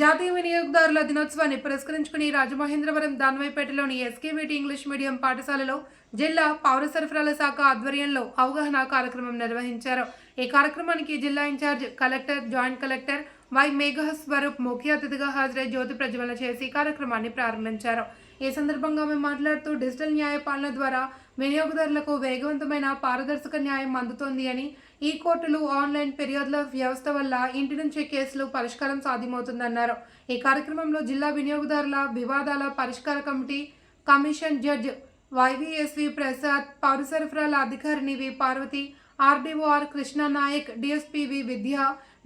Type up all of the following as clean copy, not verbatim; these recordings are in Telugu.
జాతీయ వినియోగదారుల దినోత్సవాన్ని పురస్కరించుకుని రాజమహేంద్రవరం దాన్వైపేటలోని ఎస్కేవిటి ఇంగ్లీష్ మీడియం పాఠశాలలో జిల్లా పౌర సరఫరాల శాఖ ఆధ్వర్యంలో అవగాహన కార్యక్రమం నిర్వహించారు. ఈ కార్యక్రమానికి జిల్లా incharge collector, joint collector Y Megha Swaroop ముఖ్య అతిథిగా హాజరై జ్యోతి ప్రజ్వలన చేసి కార్యక్రమాన్ని ప్రారంభించారు. ఈ సందర్భంగా ఆమె మాట్లాడుతూ డిజిటల్ న్యాయ పాలన ద్వారా వినియోగదారులకు వేగవంతమైన పారదర్శక న్యాయం అందుతోంది అని, ఈ కోర్టులు, ఆన్లైన్ ఫిర్యాదుల వ్యవస్థ వల్ల ఇంటి నుంచే కేసులు పరిష్కారం సాధ్యమవుతుందన్నారు. ఈ కార్యక్రమంలో జిల్లా వినియోగదారుల వివాదాల పరిష్కార కమిటీ కమిషన్ జడ్జ్ వైవిఎస్వి ప్రసాద్, పౌర సరఫరాల అధికారిని వి పార్వతి, ఆర్డీఓఆర్ కృష్ణానాయక్, డిఎస్పీ వి విద్య,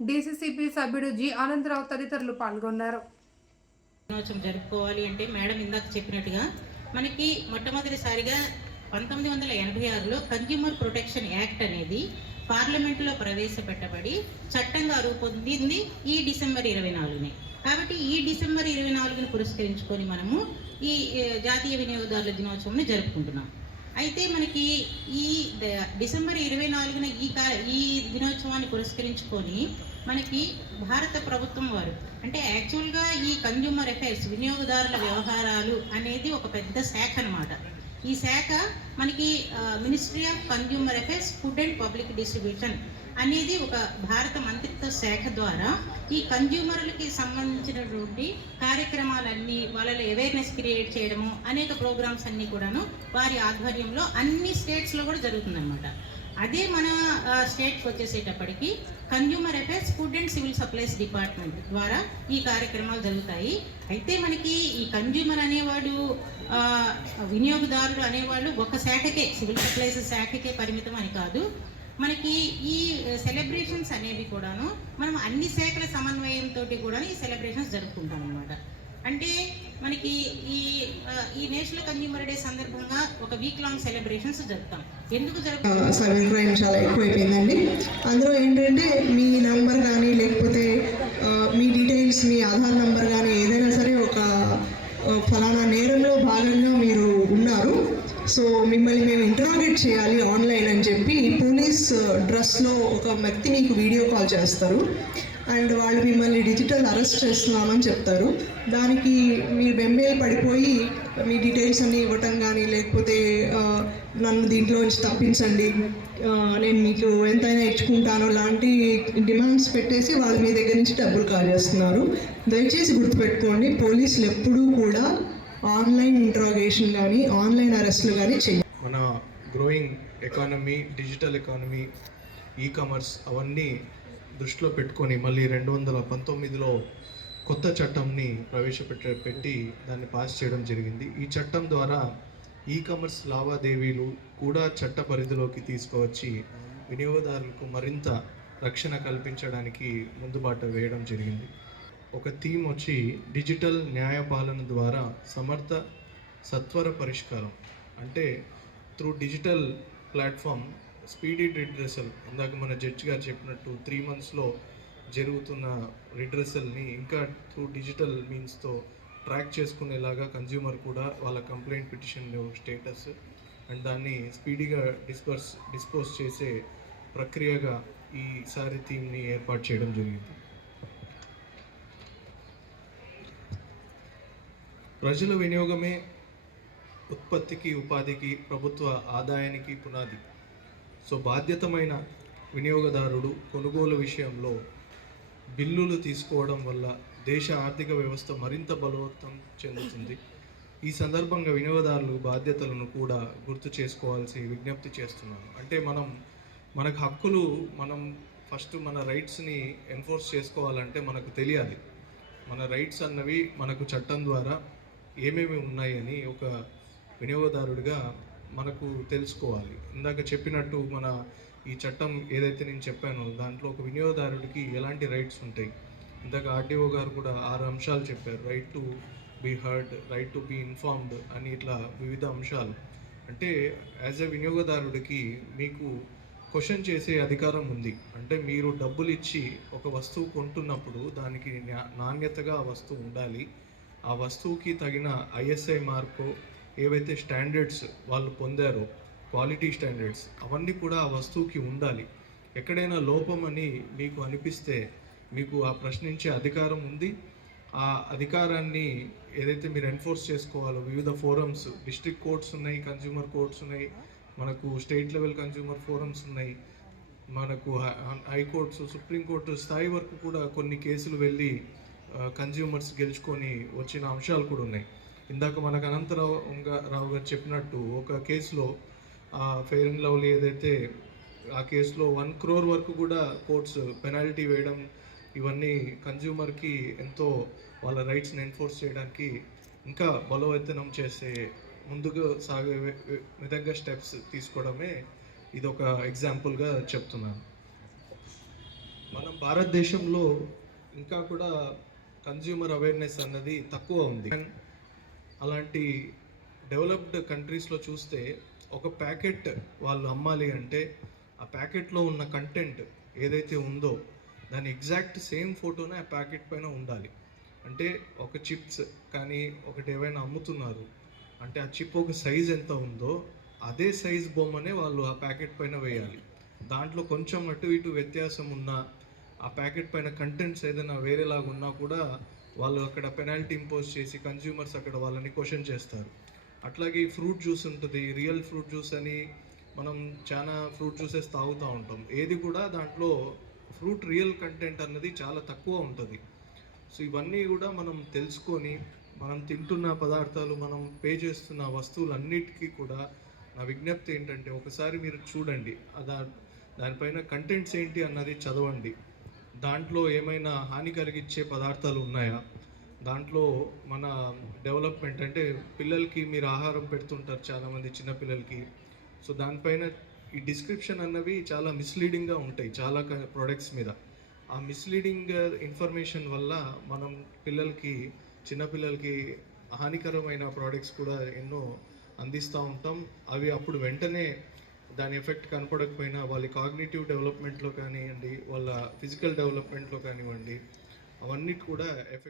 డీసీసీపీ సభ్యుడు జి ఆనందరావు తదితరులు పాల్గొన్నారు. జరుపుకోవాలి అంటే మేడం ఇందాక చెప్పినట్టుగా మనకి మొట్టమొదటిసారిగా 1986లో కన్జ్యూమర్ ప్రొటెక్షన్ యాక్ట్ అనేది పార్లమెంటులో ప్రవేశపెట్టబడి చట్టంగా రూపొందింది ఈ డిసెంబర్ 24నే. కాబట్టి ఈ డిసెంబర్ 24ని పురస్కరించుకొని మనము ఈ జాతీయ వినియోగదారుల దినోత్సవం జరుపుకుంటున్నాం. అయితే మనకి ఈ డిసెంబర్ 24న ఈ దినోత్సవాన్ని పురస్కరించుకొని మనకి భారత ప్రభుత్వం వారు అంటే యాక్చువల్గా ఈ కన్జ్యూమర్ అఫైర్స్ వినియోగదారుల వ్యవహారాలు అనేది ఒక పెద్ద శాఖ అన్నమాట. ఈ శాఖ మనకి ministry of consumer affairs, food and public distribution అనేది ఒక భారత మంత్రిత్వ శాఖ ద్వారా ఈ కన్జ్యూమర్లకి సంబంధించినటువంటి కార్యక్రమాలన్నీ, వాళ్ళలో అవేర్నెస్ క్రియేట్ చేయడము, అనేక ప్రోగ్రామ్స్ అన్నీ కూడాను వారి ఆధ్వర్యంలో అన్ని స్టేట్స్లో కూడా జరుగుతుందన్నమాట. అదే మన స్టేట్కి వచ్చేసేటప్పటికి consumer affairs, food and civil supplies department ద్వారా ఈ కార్యక్రమాలు జరుగుతాయి. అయితే మనకి ఈ కన్జ్యూమర్ అనేవాడు, వినియోగదారుడు అనేవాళ్ళు ఒక శాఖకే, సివిల్ సప్లైస్ శాఖకే పరిమితం అని కాదు. మనకి ఈ సెలబ్రేషన్స్ అనేవి కూడాను మనం అన్ని శాఖల సమన్వయంతో కూడా ఈ సెలబ్రేషన్స్ జరుపుకుంటాం అన్నమాట. అంటే మనకి ఈ నేషనల్ కన్జ్యూమర్ డే సందర్భంగా ఒక వీక్ లాంగ్ సెలబ్రేషన్స్ జరుపుతాం. ఎందుకు జరుపుతాం? సైబర్ క్రైమ్ చాలా ఎక్కువైపోయిందండి. అందులో ఏంటంటే మీ నంబర్ కానీ, లేకపోతే మీ డీటెయిల్స్, మీ ఆధార్ నంబర్ కానీ ఏదైనా సరే ఒక ఫలానా నేరంలో భాగంగా మీరు ఉన్నారు, సో మిమ్మల్ని మేము ఇంటరాగేట్ చేయాలి ఆన్లైన్ అని చెప్పి పోలీస్ డ్రెస్లో ఒక వ్యక్తి మీకు వీడియో కాల్ చేస్తారు అండ్ వాళ్ళు మిమ్మల్ని డిజిటల్ అరెస్ట్ చేస్తున్నామని చెప్తారు. దానికి మీరు బెంబేలు పడిపోయి మీ డీటెయిల్స్ అన్నీ ఇవ్వటం కానీ, లేకపోతే నన్ను దీంట్లో నుంచి తప్పించండి, నేను మీకు ఎంతైనా ఇచ్చుకుంటాను లాంటి డిమాండ్స్ పెట్టేసి వాళ్ళు మీ దగ్గర నుంచి డబ్బులు కాజేస్తున్నారు. దయచేసి గుర్తుపెట్టుకోండి, పోలీసులు ఎప్పుడూ కూడా ఆన్లైన్ ఇంట్రాగేషన్ కానీ, ఆన్లైన్ అరెస్టులు కానీ చేయాలి. మన growing economy, digital economy, e commerce అవన్నీ దృష్టిలో పెట్టుకొని మళ్ళీ 2019లో కొత్త చట్టంని పెట్టి దాన్ని పాస్ చేయడం జరిగింది. ఈ చట్టం ద్వారా ఈ కామర్స్ లావాదేవీలు కూడా చట్ట పరిధిలోకి తీసుకువచ్చి వినియోగదారులకు మరింత రక్షణ కల్పించడానికి ముందుబాటు వేయడం జరిగింది. ఒక థీమ్ వచ్చి డిజిటల్ న్యాయపాలన ద్వారా సమర్థ సత్వర పరిష్కారం. అంటే through digital platform speedy redressal, ఇందాక మన జడ్జి గారు చెప్పినట్టు 3 monthsలో జరుగుతున్న రిడ్రెసల్ని ఇంకా త్రూ డిజిటల్ మీన్స్తో ట్రాక్ చేసుకునేలాగా కన్జ్యూమర్ కూడా వాళ్ళ కంప్లైంట్ పిటిషన్ స్టేటస్ అండ్ దాన్ని స్పీడీగా డిస్పోజ్ చేసే ప్రక్రియగా ఈసారి థీమ్ని ఏర్పాటు చేయడం జరిగింది. ప్రజల వినియోగమే ఉత్పత్తికి, ఉపాధికి, ప్రభుత్వ ఆదాయానికి పునాది. సో బాధ్యతమైన వినియోగదారుడు కొనుగోలు విషయంలో బిల్లులు తీసుకోవడం వల్ల దేశ ఆర్థిక వ్యవస్థ మరింత బలోపేతం చెందుతుంది. ఈ సందర్భంగా వినియోగదారులు బాధ్యతలను కూడా గుర్తు చేసుకోవాల్సి విజ్ఞప్తి చేస్తున్నాను. అంటే మనకు హక్కులు, మనం ఫస్ట్ మన రైట్స్ని ఎన్ఫోర్స్ చేసుకోవాలంటే మనకు తెలియాలి. మన రైట్స్ అన్నవి మనకు చట్టం ద్వారా ఏమేమి ఉన్నాయని ఒక వినియోగదారుడిగా మనకు తెలుసుకోవాలి. ఇందాక చెప్పినట్టు మన ఈ చట్టం ఏదైతే నేను చెప్పానో దాంట్లో ఒక వినియోగదారుడికి ఎలాంటి రైట్స్ ఉంటాయి, ఇందాక ఆర్డీఓ గారు కూడా 6 అంశాలు చెప్పారు. Right to be heard, right to be informed అని ఇట్లా వివిధ అంశాలు. అంటే యాజ్ ఎ వినియోగదారుడికి మీకు క్వశ్చన్ చేసే అధికారం ఉంది. అంటే మీరు డబ్బులు ఇచ్చి ఒక వస్తువు కొంటున్నప్పుడు దానికి నాణ్యతగా ఆ వస్తువు ఉండాలి. ఆ వస్తువుకి తగిన ఐఎస్ఐ మార్కు, ఏవైతే స్టాండర్డ్స్ వాళ్ళు పొందారో, క్వాలిటీ స్టాండర్డ్స్, అవన్నీ కూడా ఆ వస్తువుకి ఉండాలి. ఎక్కడైనా లోపం అని మీకు అనిపిస్తే మీకు ఆ ప్రశ్నించే అధికారం ఉంది. ఆ అధికారాన్ని ఏదైతే మీరు ఎన్ఫోర్స్ చేసుకోవాలో వివిధ ఫోరమ్స్, డిస్ట్రిక్ట్ కోర్ట్స్ ఉన్నాయి, కన్జ్యూమర్ కోర్ట్స్ ఉన్నాయి, మనకు స్టేట్ లెవెల్ కన్జ్యూమర్ ఫోరమ్స్ ఉన్నాయి, మనకు హైకోర్ట్స్, సుప్రీంకోర్టు స్థాయి వరకు కూడా కొన్ని కేసులు వెళ్ళి కన్జ్యూమర్స్ గెలుచుకొని వచ్చిన అంశాలు కూడా ఉన్నాయి. ఇందాక మనకు అనంతరావు గారు చెప్పినట్టు ఒక కేసులో ఫెయిర్ అండ్ లవ్లీ ఏదైతే ఆ కేసులో 1 crore వరకు కూడా కోర్ట్స్ పెనాల్టీ వేయడం, ఇవన్నీ కన్జ్యూమర్కి ఎంతో వాళ్ళ రైట్స్ని ఎన్ఫోర్స్ చేయడానికి ఇంకా బలోపేతం చేసే ముందుకు సాగే విధంగా స్టెప్స్ తీసుకోవడమే ఇది ఒక ఎగ్జాంపుల్గా చెప్తున్నాను. మనం భారతదేశంలో ఇంకా కూడా కన్జ్యూమర్ అవేర్నెస్ అన్నది తక్కువ ఉంది. అలాంటి డెవలప్డ్ కంట్రీస్లో చూస్తే ఒక ప్యాకెట్ వాళ్ళు అమ్మాలి అంటే ఆ ప్యాకెట్లో ఉన్న కంటెంట్ ఏదైతే ఉందో దాని ఎగ్జాక్ట్ సేమ్ ఫోటోనే ఆ ప్యాకెట్ పైన ఉండాలి. అంటే ఒక చిప్స్ కానీ ఒకటి ఏవైనా అమ్ముతున్నారు అంటే ఆ చిప్ ఒక సైజ్ ఎంత ఉందో అదే సైజ్ బొమ్మనే వాళ్ళు ఆ ప్యాకెట్ పైన వేయాలి. దాంట్లో కొంచెం అటు ఇటు వ్యత్యాసం ఉన్నా, ఆ ప్యాకెట్ పైన కంటెంట్స్ ఏదైనా వేరేలాగా ఉన్నా కూడా వాళ్ళు అక్కడ పెనాల్టీ ఇంపోజ్ చేసి కన్జ్యూమర్స్ అక్కడ వాళ్ళని క్వశ్చన్ చేస్తారు. అట్లాగే ఫ్రూట్ జ్యూస్ ఉంటుంది, రియల్ ఫ్రూట్ జ్యూస్ అని మనం చాలా ఫ్రూట్ జ్యూసెస్ తాగుతూ ఉంటాం. ఏది కూడా దాంట్లో ఫ్రూట్ రియల్ కంటెంట్ అన్నది చాలా తక్కువ ఉంటుంది. సో ఇవన్నీ కూడా మనం తెలుసుకొని మనం తింటున్న పదార్థాలు, మనం పే చేస్తున్న వస్తువులన్నిటికీ కూడా నా విజ్ఞప్తి ఏంటంటే ఒకసారి మీరు చూడండి, దానిపైన కంటెంట్స్ ఏంటి అన్నది చదవండి. దాంట్లో ఏమైనా హాని కలిగించే పదార్థాలు ఉన్నాయా, దాంట్లో మన డెవలప్మెంట్ అంటే పిల్లలకి మీరు ఆహారం పెడుతుంటారు చాలామంది చిన్నపిల్లలకి. సో దానిపైన ఈ డిస్క్రిప్షన్ అన్నవి చాలా మిస్లీడింగ్గా ఉంటాయి చాలా ప్రోడక్ట్స్ మీద. ఆ మిస్లీడింగ్ ఇన్ఫర్మేషన్ వల్ల మనం చిన్నపిల్లలకి హానికరమైన ప్రోడక్ట్స్ కూడా ఎన్నో అందిస్తూ ఉంటాం. అవి అప్పుడు వెంటనే దాని ఎఫెక్ట్ కనపడకపోయినా వాళ్ళ కాగ్నిటివ్ డెవలప్మెంట్లో కానివ్వండి, వాళ్ళ ఫిజికల్ డెవలప్మెంట్లో కానివ్వండి, అవన్నీ కూడా ఎఫెక్ట్